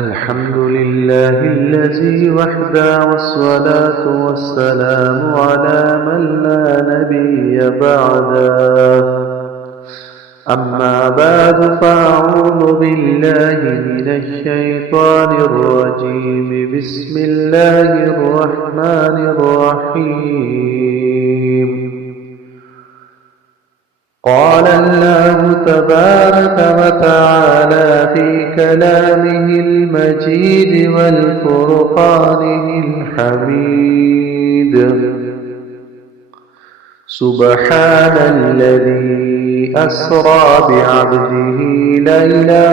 الحمد لله الذي وحده والصلاة والسلام على من لا نبي بعده. أما بعد فأعوذ بالله من الشيطان الرجيم. بسم الله الرحمن الرحيم. قال الله تبارك وتعالى في كلامه المجيد والفرقانه الحميد: سبحان الذي أسرى بعبده ليلا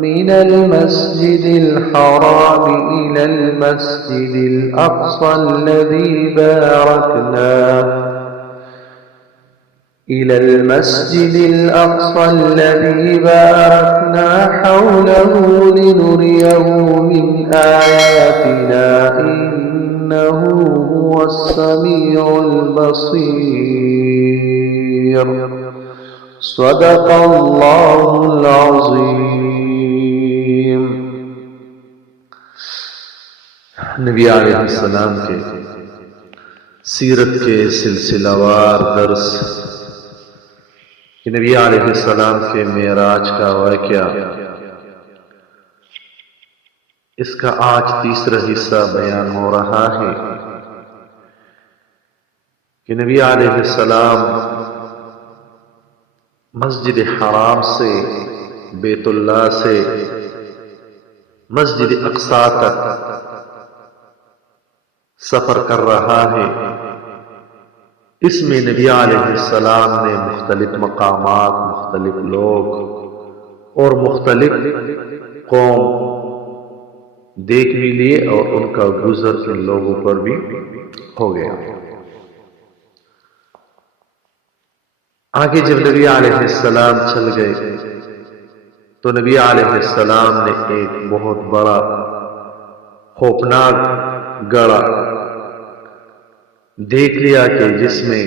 من المسجد الحرام إلى المسجد الأقصى الذي باركنا حوله لنريه من آياتنا إنه هو السميع البصير. صدق الله العظيم. نبی علیہ السلام کے سیرت کے سلسلہ وار درس کہ نبی علیہ السلام کے معراج کا واقعہ، اس کا آج تیسرا حصہ بیان ہو رہا ہے کہ نبی علیہ السلام مسجد حرام سے، بیت اللہ سے مسجد اقصی تک سفر کر رہا ہے۔ اس میں نبی علیہ السلام نے مختلف مقامات، مختلف لوگ اور مختلف قوم دیکھ بھی لیے اور ان کا گزر ان لوگوں پر بھی ہو گیا۔ آگے جب نبی علیہ السلام چل گئے تو نبی علیہ السلام نے ایک بہت بڑا خوفناک گڑھا دیکھ لیا کہ جس میں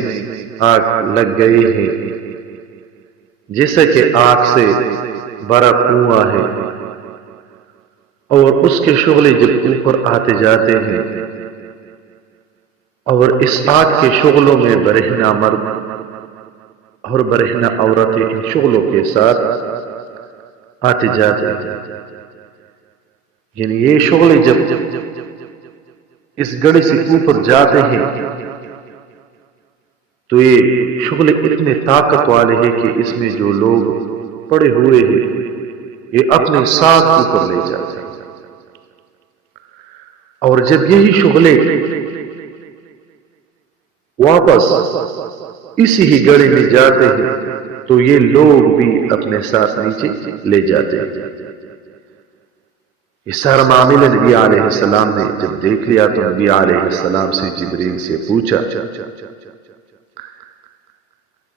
آگ لگ گئی ہے، جیسا کہ آگ سے بڑا کنواں ہے، اور اس کے شعلے جب اوپر آتے جاتے ہیں اور اس آگ کے شعلوں میں برہنہ مرد اور برہنہ عورتیں ان شعلوں کے ساتھ آتے جاتے ہیں، یعنی یہ شعلے جب اس گڑھے سے اوپر جاتے ہیں تو یہ شعلے اتنے طاقت والے ہیں کہ اس میں جو لوگ پڑے ہوئے ہیں یہ اپنے ساتھ اوپر لے جاتے ہیں، اور جب یہی شعلے واپس اسی ہی گڑھے میں جاتے ہیں تو یہ لوگ بھی اپنے ساتھ نیچے لے جاتے ہیں۔ یہ سارا معاملہ نبی علیہ السلام نے جب دیکھ لیا تو نبی علیہ السلام سے جبریل سے پوچھا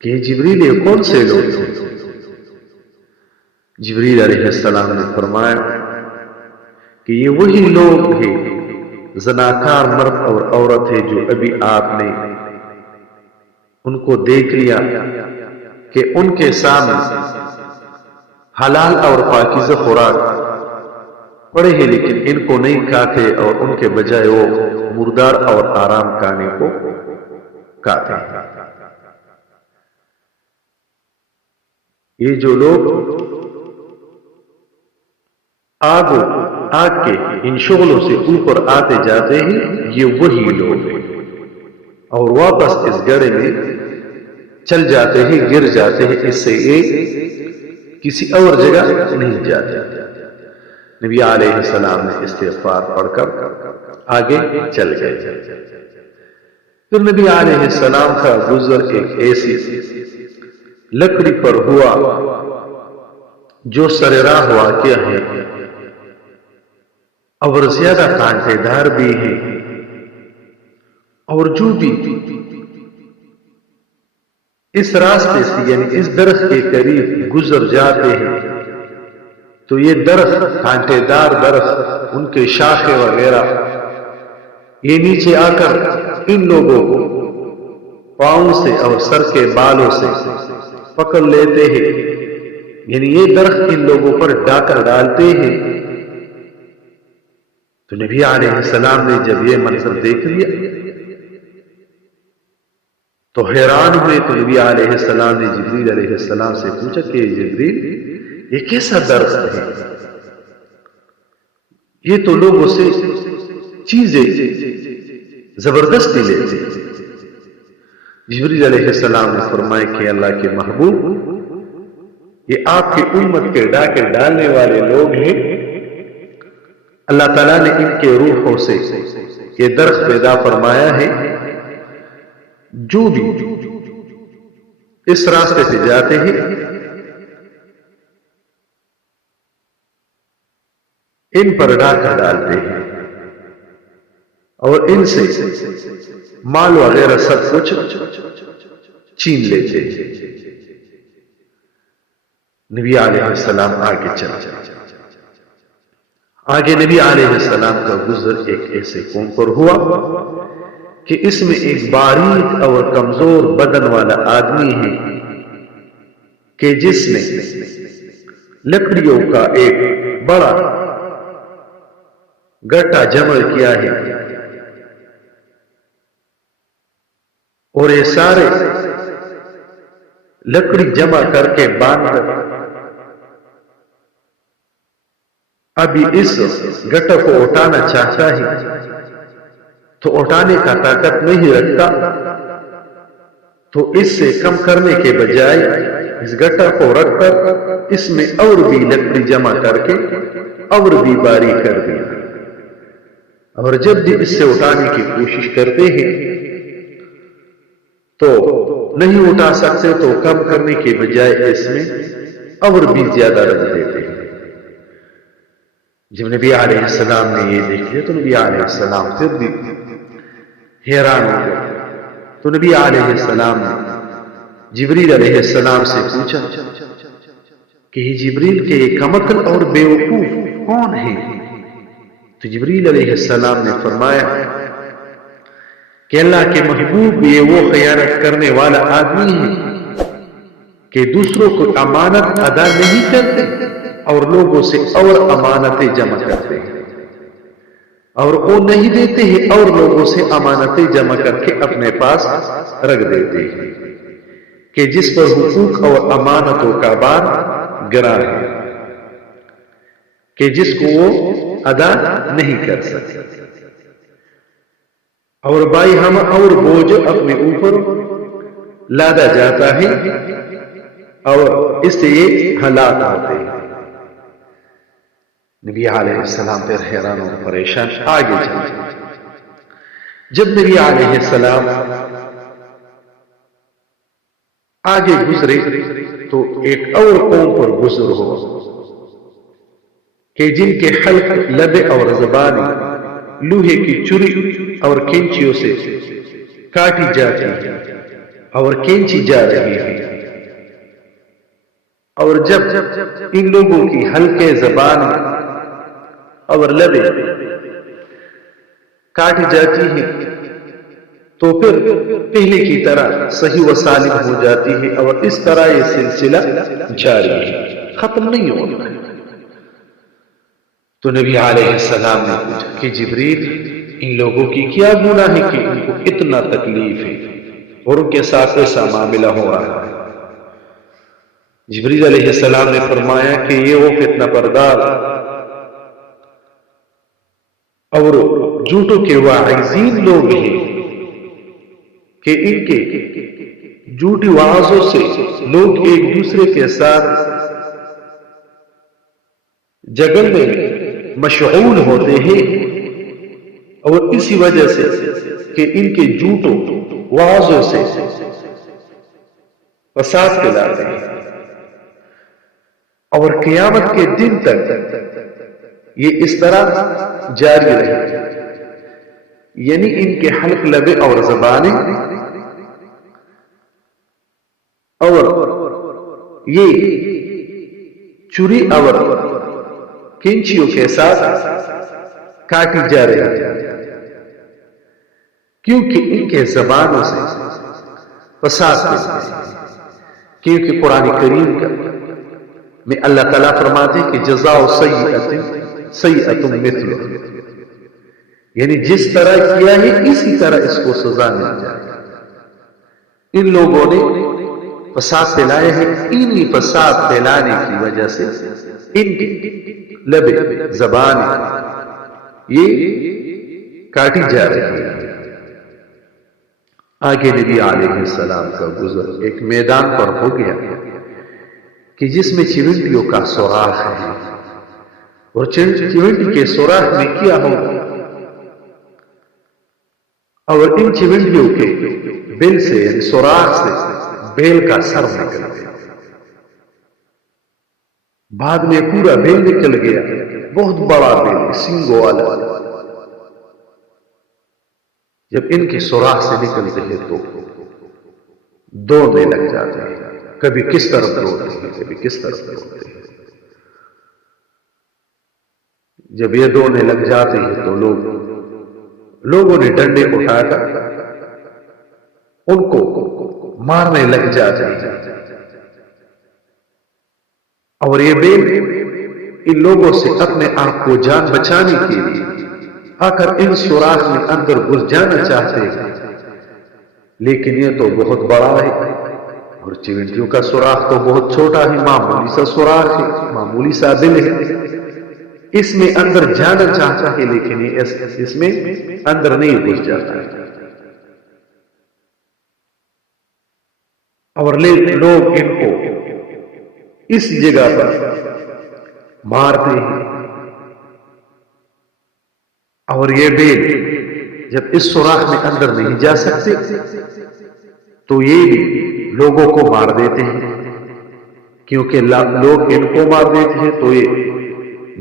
کہ جبریل یہ کون سے لوگ ہیں؟ جبریل علیہ السلام نے فرمایا کہ یہ وہی لوگ ہیں، زناکار مرد اور عورت ہے جو ابھی آپ نے ان کو دیکھ لیا کہ ان کے سامنے حلال اور پاکیزہ خوراک پڑے ہیں لیکن ان کو نہیں کھاتے اور ان کے بجائے وہ مردار اور آرام کھانے کو کھاتے ہیں۔ یہ جو لوگ آگ کے ان شعلوں سے اوپر آتے جاتے ہیں یہ وہی لوگ ہیں، اور واپس اس گڑھے میں چل جاتے ہیں، گر جاتے ہیں، اس سے یہ کسی اور جگہ نہیں جاتے۔ نبی علیہ السلام نے استغفار پڑھ کر آگے چل گئے۔ پھر نبی علیہ السلام کا گزر ایک ایسی لکڑی پر ہوا جو سر راہ واقع ہے اور زیادہ کانٹے دار بھی ہے، اور جو بھی اس راستے سے یعنی اس درخت کے قریب گزر جاتے ہیں تو یہ درخت کانٹے دار درخت، ان کے شاخیں وغیرہ یہ نیچے آ کر ان لوگوں کو پاؤں سے اور سر کے بالوں سے پکڑ لیتے ہیں، یعنی یہ درخت ان لوگوں پر ڈاکر ڈالتے ہیں تو نبی علیہ السلام نے جب یہ منظر دیکھ لیا تو حیران ہوئے. تو نبی علیہ السلام نے جبریل علیہ السلام سے پوچھا کہ جبریل یہ کیسا درخت ہے؟ یہ تو لوگوں سے چیزیں زبردستی لیتے. جبریل علیہ السلام نے فرمایا کہ اللہ کے محبوب یہ آپ کی امت کے ڈاکے ڈالنے والے لوگ ہیں. اللہ تعالیٰ نے ان کے روحوں سے یہ درخت پیدا فرمایا ہے. جو بھی اس راستے سے جاتے ہیں ان پر ڈاکہ ڈالتے ہیں اور ان سے مال وغیرہ سب کچھ چھین لیتے ہیں. نبی علیہ السلام آگے چلا. آگے نبی علیہ السلام کا گزر ایک ایسے قوم پر ہوا کہ اس میں ایک باریک اور کمزور بدن والا آدمی ہے کہ جس نے لکڑیوں کا ایک بڑا گٹا جمع کیا ہے اور یہ سارے لکڑی جمع کر کے باندھ کر ابھی اس گٹا کو اٹھانا چاہتا ہے تو اٹھانے کا طاقت نہیں رکھتا. تو اس سے کم کرنے کے بجائے اس گٹا کو رکھ کر اس میں اور بھی لکڑی جمع کر کے اور بھی باری کر دیا. اور جب بھی اس سے اٹھانے کی کوشش کرتے ہیں تو نہیں اٹھا سکتے تو کم کرنے کے بجائے اس میں اور بھی زیادہ رکھ دیتے ہیں. جب نبی علیہ السلام نے یہ دیکھ لیا تو نبی علیہ السلام پھر بھی حیران ہو گئے. تو نبی علیہ السلام نے جبریل علیہ السلام سے پوچھا کہ یہ جبریل کے کمکل اور بیوقوف کون ہیں؟ تو جبریل علیہ السلام نے فرمایا کہ اللہ کے محبوب یہ وہ خیانت کرنے والا آدمی ہے کہ دوسروں کو امانت ادا نہیں کرتے اور لوگوں سے اور امانتیں جمع کرتے ہیں اور وہ نہیں دیتے ہیں اور لوگوں سے امانتیں جمع کر کے اپنے پاس رکھ دیتے ہیں کہ جس پر حقوق اور امانتوں کا بار گرا ہے کہ جس کو وہ ادا نہیں کر سکتے. اور بائی ہم اور بوجھ اپنے اوپر لادا جاتا ہے اور اس سے یہ حالات ہوتے ہیں. نبی علیہ السلام پھر حیران اور پریشان آگے چلے. جب نبی علیہ السلام آگے گزرے تو ایک اور قوم پر گزر ہو کہ جن کے حلق لبے اور زبانیں لوہے کی چری اور کینچیوں سے کاٹی جاتی ہیں اور کینچی جا رہی ہے. اور جب ان لوگوں کی حلقے زبان اور لبے کاٹی جاتی ہیں تو پھر پہلے کی طرح صحیح و سالم ہو جاتی ہے اور اس طرح یہ سلسلہ جاری ہے، ختم نہیں ہوتا. تو نبی علیہ السلام نے پوچھا کہ جبریل ان لوگوں کی کیا گناہ ہے کہ ان کو اتنا تکلیف ہے اور ان کے ساتھ ایسا معاملہ ہو رہا ہے؟ جبریل علیہ السلام نے فرمایا کہ یہ وہ فتنہ پردار اور جھوٹوں کے واعظین لوگ ہیں کہ ان کے جھوٹی وعظوں سے لوگ ایک دوسرے کے ساتھ جگڑنے میں مشغول ہوتے ہیں اور اسی وجہ سے کہ ان کے جھوٹوں وعظوں سے فساد پھیلاتے ہیں اور قیامت کے دن تک یہ اس طرح جاری رہے. یعنی ان کے حلق لبے اور زبانیں اور یہ چری اور کینچیوں کے ساتھ کاٹی جا رہی ہے کیونکہ ان کے زبانوں سے فساد پھیلتے ہیں. کیونکہ قرآن کریم کا میں اللہ تعالیٰ فرماتے کہ جزاء سیئۃ سیئۃ مثلها، یعنی جس طرح کیا ہے اسی طرح اس کو سزا مل جائے. ان لوگوں نے فساد پھیلایا ہے، انہی فساد پھیلانے کی وجہ سے ان کی لبیں زبان یہ کاٹی جا رہی ہے. آگے نبی علیہ السلام کا گزر ایک میدان پر ہو گیا کہ جس میں چونٹیوں کا سوراخ ہے، اور چونٹی کے سوراخ میں کیا ہوگا، اور ان چونٹیوں کے بل سے یعنی سوراخ سے بیل کا سر نکل گیا. بعد میں پورا بیل نکل گیا، بہت بڑا بیل سنگوں والا. جب ان کے سوراخ سے نکلتے ہیں تو دوڑنے لگ جاتے ہیں، کبھی کس طرف دوڑتے ہیں کبھی کس طرف دوڑتے ہیں. جب یہ دوڑنے لگ جاتے ہیں تو لوگوں نے ڈنڈے اٹھا کر ان کو مارنے لگ جاتے ہیں. اور یہ بیل ان لوگوں سے اپنے آپ کو جان بچانے کے لیے آ کر ان سوراخ میں اندر گھس جانا چاہتے ہیں، لیکن یہ تو بہت بڑا ہے اور چونٹیوں کا سوراخ تو بہت چھوٹا ہے، معمولی سا سوراخ ہے، معمولی سا دل ہے. اس میں اندر جانا چاہتا ہے لیکن اس میں اندر نہیں گھس جاتا ہے. اور لوگ ان کو اس جگہ پر مارتے ہیں. اور یہ بیل جب اس سوراخ میں اندر نہیں جا سکتے تو یہ بھی لوگوں کو مار دیتے ہیں، کیونکہ لوگ ان کو مار دیتے ہیں تو یہ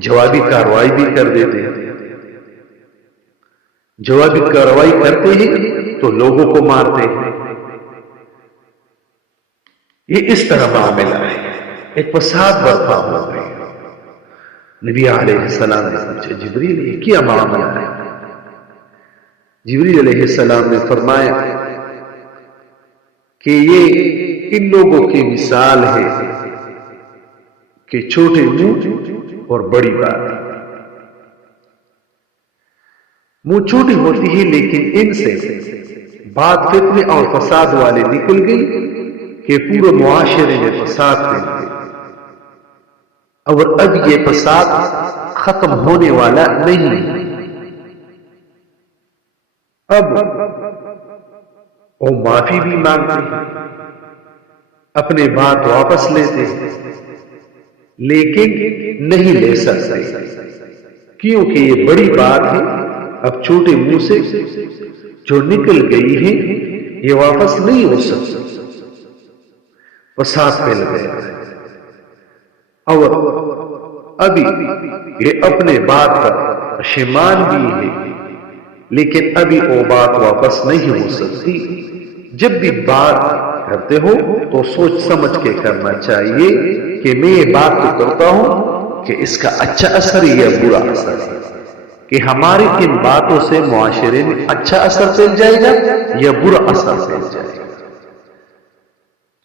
جوابی کارروائی بھی کر دیتے ہیں. جوابی کارروائی کرتے ہیں تو لوگوں کو مارتے ہیں. یہ اس طرح معاملہ ہے، ایک فساد برپا ہو گئے. نبی علیہ السلام نے پوچھا جبریل یہ کیا معاملہ ہے؟ جبریل علیہ السلام نے فرمایا کہ یہ ان لوگوں کی مثال ہے کہ چھوٹے منہ اور بڑی بات. منہ چھوٹی ہوتی ہے لیکن ان سے بات فتنے اور فساد والے نکل گئی کہ پورے معاشرے میں فساد پھیل گئی. اور اب یہ فساد ختم ہونے والا نہیں. اب وہ معافی بھی مانگتے ہیں، اپنے بات واپس لیتے ہیں، لیکن نہیں لے سکتے کیونکہ یہ بڑی بات ہے. اب چھوٹے منہ سے جو نکل گئی ہے یہ واپس نہیں ہو سکتی. فساد پھیل گیا اور ابھی یہ اپنے بات پر پشیمان بھی ہے، لیکن ابھی وہ بات واپس نہیں ہو سکتی. جب بھی بات کرتے ہو تو سوچ سمجھ کے کرنا چاہیے کہ میں یہ بات تو کرتا ہوں کہ اس کا اچھا اثر یا برا اثر ہے، کہ ہماری ان باتوں سے معاشرے میں اچھا اثر پھیل جائے گا یا برا اثر پھیل جائے گا.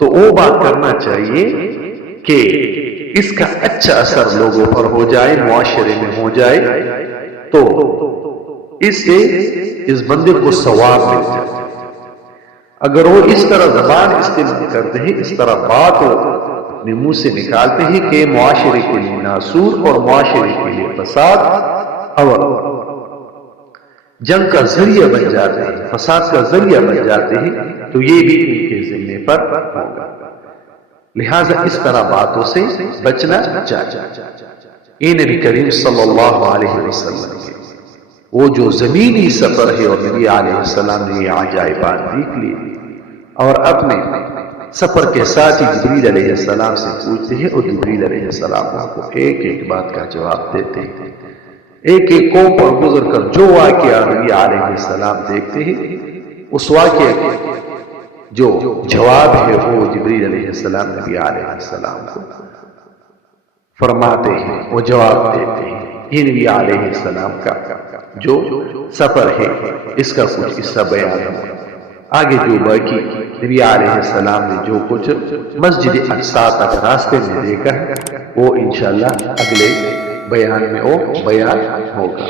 تو وہ بات کرنا چاہیے کہ اس کا اچھا اثر لوگوں پر ہو جائے، معاشرے میں ہو جائے، تو اس سے اس بندے کو ثواب مل جائے. اگر وہ اس طرح زبان استعمال کرتے ہیں، اس طرح بات اپنے منہ سے نکالتے ہیں کہ معاشرے کے لیے ناسور اور معاشرے کے لیے فساد اور جنگ کا ذریعہ بن جاتے ہیں، فساد کا ذریعہ بن جاتے ہیں، تو یہ بھی ان کے ذمے پر ہوگا. لہذا اس طرح باتوں سے بچنا چاہیے. یہ نبی کریم صلی اللہ علیہ وسلم کے وہ جو زمینی سفر ہے، اور نبی علیہ السلام نے یہ عجائبات دیکھ لی اور اپنے سفر کے ساتھ ہی جبریل علیہ السلام سے پوچھتے ہیں، اور جبریل علیہ السلام کو ایک ایک بات کا جواب دیتے ہیں. ایک ایک قوم پر گزر کر جو واقعہ نبی علیہ السلام دیکھتے ہیں، اس واقعے جو جواب ہے وہ جبریل علیہ السلام نبی علیہ السلام کو فرماتے ہیں، وہ جواب دیتے ہیں. یہ نبی علیہ السلام کا جو سفر ہے اس کا کچھ حصہ بیان ہے. آگے جو باقی نبی علیہ السلام نے جو کچھ مسجد اقصی تک راستے میں دیکھا ہے وہ انشاءاللہ اگلے بیان میں وہ بیان ہوگا.